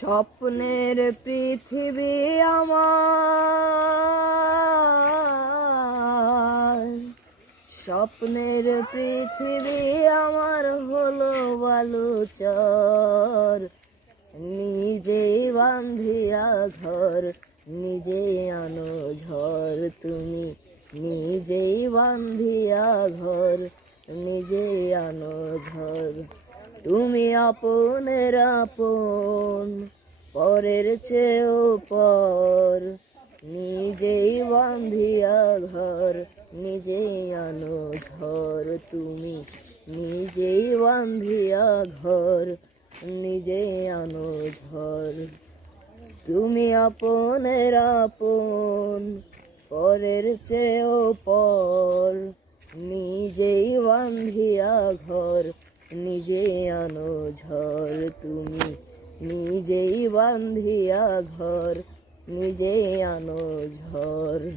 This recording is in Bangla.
স্বপ্নের পৃথিবী আমার, স্বপ্নের পৃথিবী আমার হলো বালুচর। নিজেই বান্ধিয়া ঘর, নিজে আনো ঝড়। তুমি নিজেই বান্ধিয়া ঘর, নিজে আনো ঝড়। তুমি আপনের আপন, পরের চেয়েও পর। নিজেই বান্ধিয়া ঘর, নিজেই আনো ঝড়। তুমি নিজেই বান্ধিয়া ঘর, নিজে আনো ঝড়। তুমি আপনের আপন, পরের চেয়েও পর। নিজেই বান্ধিয়া ঘর, নিজে আনো ঝড়। তুমি নিজেই বান্ধিয়া ঘর, নিজে আনো ঝড়।